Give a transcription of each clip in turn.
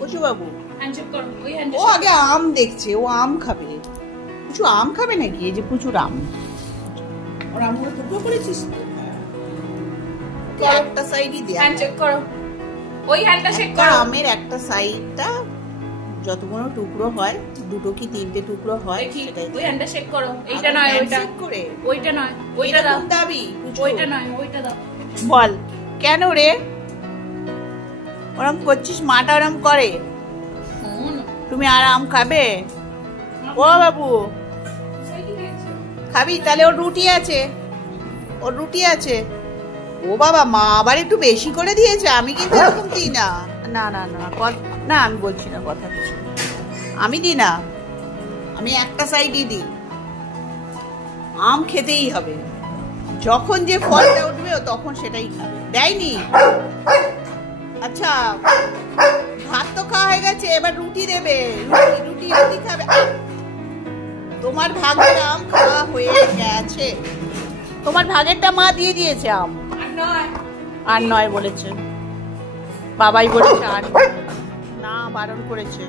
পুচু বাবু handshake করো, ওই ও handshake. আগে আম দেখছে, ও আম খাবে। পুচু আম খাবে নাকি? এই যে প্রচুর আম। ওর আমগুলো টুকরো করেছিস তো? একটা সাইডই দে। হ্যান্ডশেক করো, ওই হ্যান্ডটা শেক করো। আমের একটা সাইডটা যতগুলো টুকরো হয়, দুটো কি তিনটে টুকরো হয়, দেখি সেটাই ওই হ্যান্ডটা শেক করো। এইটা নয়, ওইটা করে। ওইটা নয়, ওইটা দাও। দাবি ওইটা নয়, ওইটা দাও। বল কেন রে ওরম করছিস? মাটা ওরম করে? তুমি আর আম খাবে? ও বাবু খাবি? তাহলে ওর রুটি আছে, ওর রুটি আছে। ও বাবা, মা আবার একটু বেশি করে দিয়েছে। আমি কিন্তু এরকম দিই না। না না না না, আমি বলছি না কথা কিছু। আমি দিই না, আমি একটা সাইডই দিই। আম খেতেই হবে, যখন যে ফলটা উঠবে তখন সেটাই খাবে। দেয়নি? আচ্ছা, ভাত তো খাওয়া হয়ে গেছে, এবার রুটি দেবে। রুটি রুটি খাবে। তোমার ভাগের আম খাওয়া হয়ে গেছে, তোমার ভাগেরটা মা দিয়ে দিয়েছে আম। আর নয় বলেছে, বাবাই বলেছে আর না, বারণ করেছে,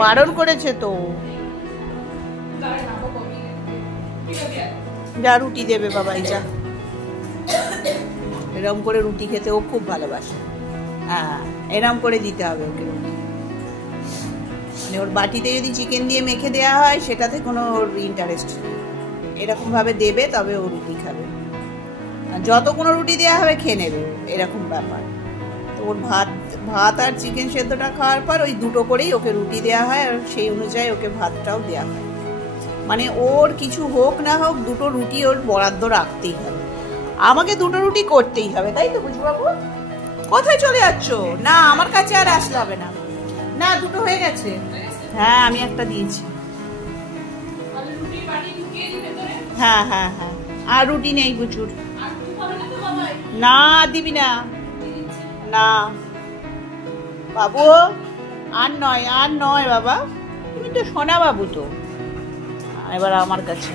বারণ করেছে তো। যা রুটি দেবে বাবাই, যা। এরম করে রুটি খেতে ও খুব ভালোবাসে। হ্যাঁ, এরম করে দিতে হবে ওকে। মানে ওর বাটিতে যদি চিকেন দিয়ে মেখে দেওয়া হয়, সেটাতে কোনো ওর ইন্টারেস্ট নেই। এরকম ভাবে দেবে, তবে ও রুটি খাবে। যত কোনো রুটি দেওয়া হবে খেয়ে নেবে, এরকম ব্যাপার। তো ওর ভাত আর চিকেন সেদ্ধটা খাওয়ার পর ওই দুটো করেই ওকে রুটি দেওয়া হয়, আর সেই অনুযায়ী ওকে ভাতটাও দেওয়া হয়। মানে ওর কিছু হোক না হোক, দুটো রুটি ওর বরাদ্দ রাখতেই হবে। আমাকে দুটো রুটি করতেই হবে, তাই তো বুঝু বাবু? কোথায় চলে যাচ্ছ? না, আমার কাছে আর আসলে হবে না। না, দুটো হয়ে গেছে। হ্যাঁ, আমি একটা দিয়েছি। হ্যাঁ হ্যাঁ হ্যাঁ, আর রুটি নেই প্রচুর। না, দিবি না। না বাবু, আর নয়, আর নয় বাবা, তুমি তো সোনা বাবু তো। এবার আমার কাছে